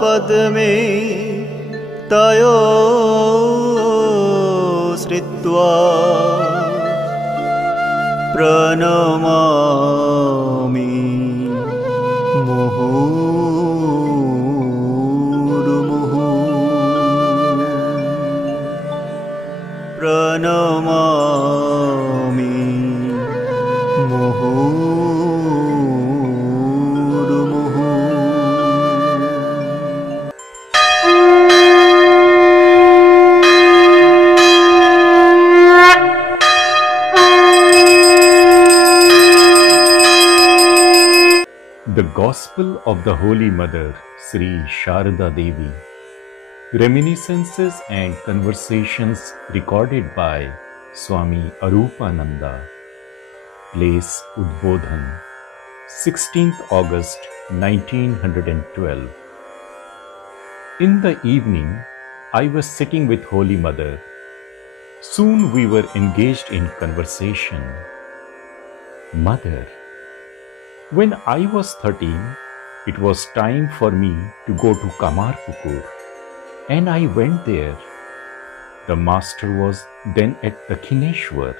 पद्मे तयो श्रित्वा प्रणमामि मुहुर्मुहुः प्रणमामि मुहुर्मुहुः। The Gospel of the Holy Mother, Sri Sarada Devi. Reminiscences and conversations recorded by Swami Arupananda. Place Udbodhan, 16th August 1912. In the evening, I was sitting with Holy Mother. Soon we were engaged in conversation. Mother, when I was 13, it was time for me to go to Kamarpukur, and I went there. The master was then at Dakshineshwar.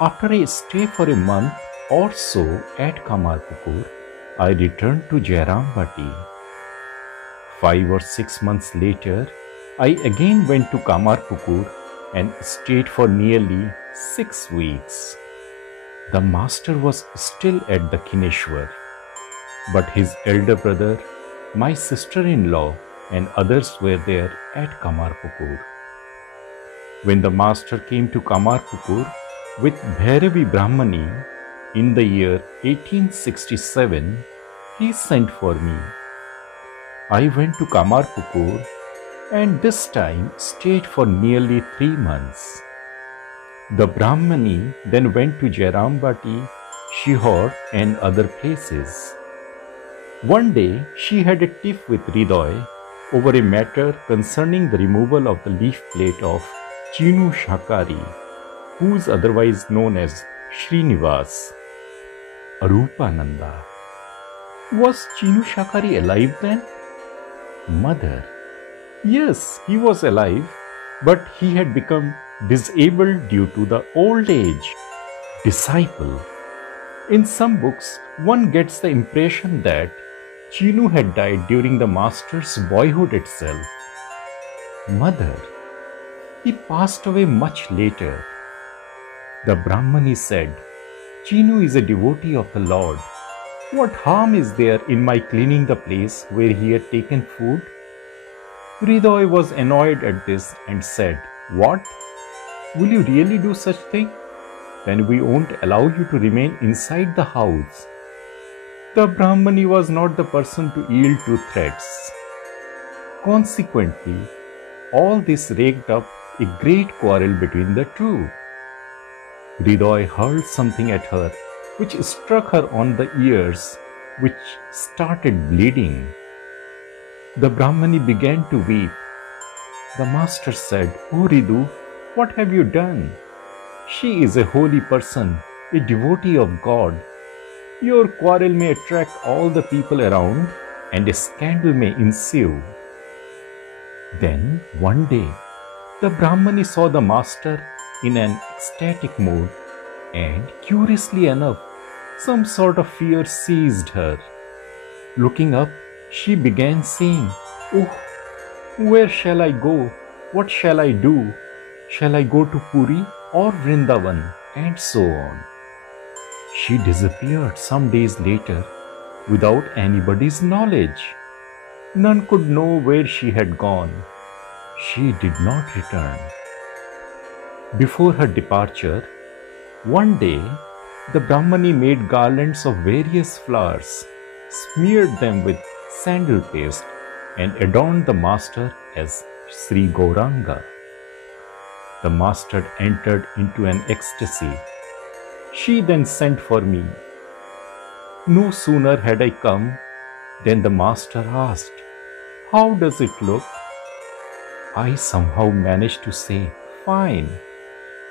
After a stay for a month or so at Kamarpukur, I returned to Jairambati. 5 or 6 months later, I again went to Kamarpukur and stayed for nearly 6 weeks. The master was still at Dakshineshwar, but his elder brother, my sister-in-law, and others were there at Kamarpukur. When the master came to Kamarpukur with Bhairavi Brahmani in the year 1867, he sent for me. I went to Kamarpukur and this time stayed for nearly 3 months. The Brahmani then went to Jairambati, Shihor and other places. One day she had a tiff with Hridoy over a matter concerning the removal of the leaf plate of Chinu Shakari, who is otherwise known as Srinivas. Arupananda: was Chinu Shakari alive then? Mother: yes, he was alive, but he had become disabled due to the old age. Disciple: in some books, one gets the impression that Chinu had died during the master's boyhood itself. Mother: he passed away much later. The Brahmani said, Chinu is a devotee of the Lord. What harm is there in my cleaning the place where he had taken food? Hridoy was annoyed at this and said, what? Will you really do such thing? Then we won't allow you to remain inside the house. The Brahmani was not the person to yield to threats. Consequently, all this raked up a great quarrel between the two. Hridoy hurled something at her, which struck her on the ears, which started bleeding. The Brahmani began to weep. The master said, "Oh Hridu, what have you done? She is a holy person, a devotee of God. Your quarrel may attract all the people around and a scandal may ensue." Then one day, the Brahmani saw the master in an ecstatic mood, and curiously enough, some sort of fear seized her. Looking up, she began saying, "Oh, where shall I go? What shall I do? Shall I go to Puri or Vrindavan?" and so on. She disappeared some days later without anybody's knowledge. None could know where she had gone. She did not return. Before her departure, one day the Brahmani made garlands of various flowers, smeared them with sandal paste, and adorned the master as Sri Gauranga. The master entered into an ecstasy. She then sent for me. No sooner had I come than the master asked, "How does it look?" I somehow managed to say, "Fine,"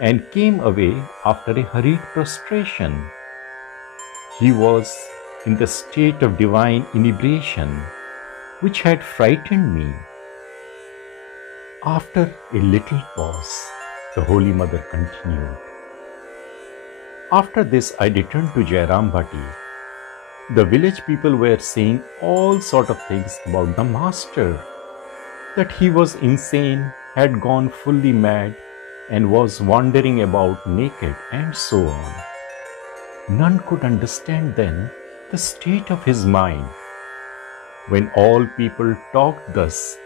and came away after a hurried prostration. He was in the state of divine inebriation. which had frightened me. After a little pause, the Holy Mother continued. After this, I returned to Jairam Bhatti. The village people were saying all sort of things about the master, that he was insane, had gone fully mad, and was wandering about naked, and so on. None could understand then the state of his mind. When all people talked thus,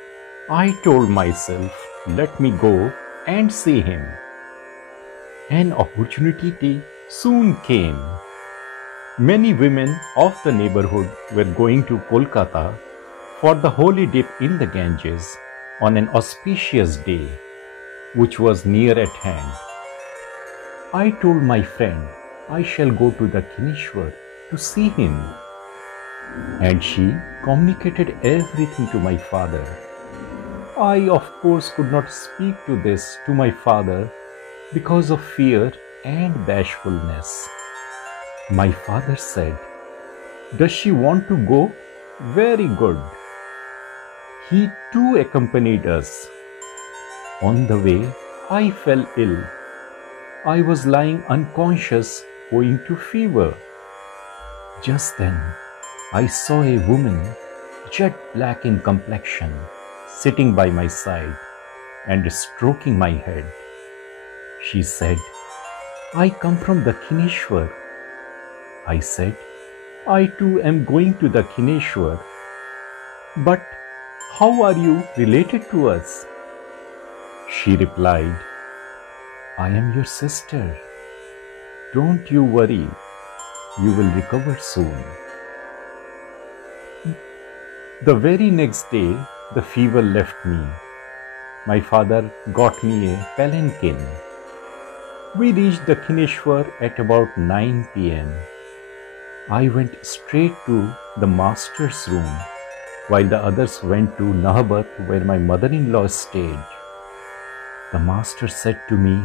I told myself, let me go and see him. An opportunity soon came. Many women of the neighborhood were going to Kolkata for the holy dip in the Ganges on an auspicious day, which was near at hand. I told my friend I shall go to the Kineshwar to see him, and she communicated everything to my father. I, of course, could not speak to this to my father because of fear and bashfulness. My father said, "Does she want to go? Very good." He too accompanied us. On the way, I fell ill. I was lying unconscious owing to fever. Just then, I saw a woman, jet black in complexion, sitting by my side and stroking my head. She said, "I come from the Kineshwar." I said, "I too am going to the Kineshwar. But how are you related to us?" She replied, "I am your sister. Don't you worry, you will recover soon." The very next day, the fever left me. My father got me a palanquin. We reached the Kineshwar at about 9 p.m. I went straight to the master's room, while the others went to Nahabat, where my mother-in-law stayed. The master said to me,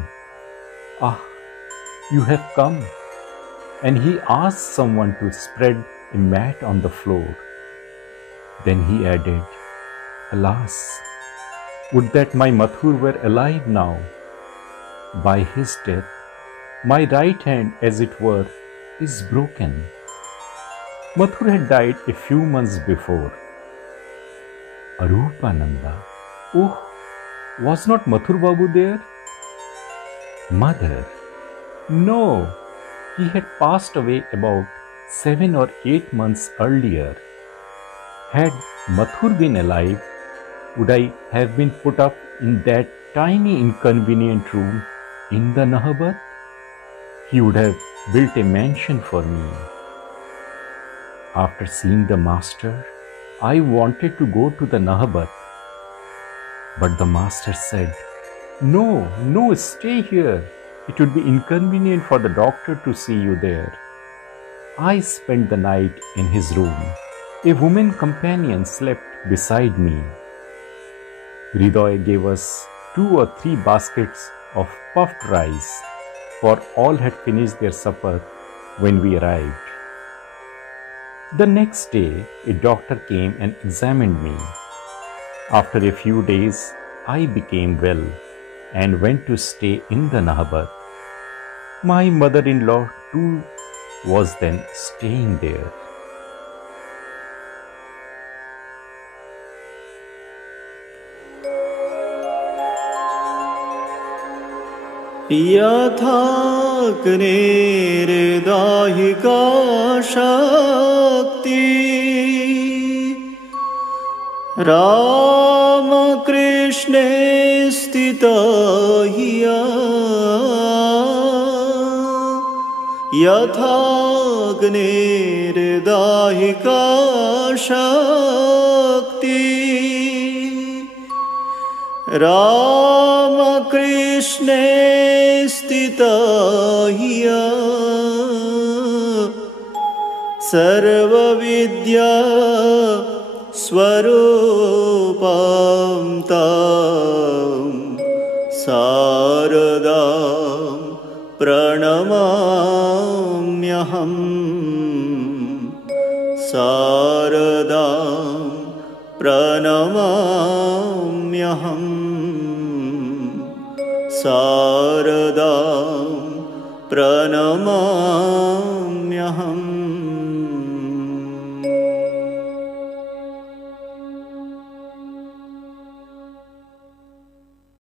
"Ah, you have come." And he asked someone to spread a mat on the floor. Then he added, "Alas, would that my Mathur were alive now. By his death, my right hand, as it were, is broken." Mathur had died a few months before. Arupananda. Oh, was not Mathur Babu there? Mother. No, he had passed away about 7 or 8 months earlier. Had Mathur been alive, would I have been put up in that tiny inconvenient room in the Nahabat? He would have built a mansion for me. After seeing the master, I wanted to go to the Nahabat. But the master said, No, stay here. It would be inconvenient for the doctor to see you there." I spent the night in his room. A woman companion slept beside me. Hridoy gave us 2 or 3 baskets of puffed rice, for all had finished their supper when we arrived. The next day, a doctor came and examined me. After a few days, I became well and went to stay in the Nahabat. My mother-in-law too was then staying there. यथाग्नेर्दाहिका शक्ति रामकृष्णे स्थिता हिया यथाग्नेर्दाहिका शक्ति रामकृष्णे स्थिता हिया सर्वविद्या स्वरूपां तां शारदां प्रणमाम्यहम् शारदां प्रणमाम्यहम् शारदां प्रणमाम्यहम्